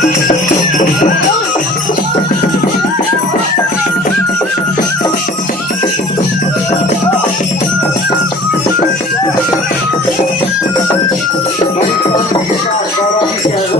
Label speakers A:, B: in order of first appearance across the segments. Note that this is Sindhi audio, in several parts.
A: Oh oh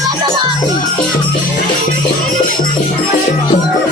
A: Come on, come on.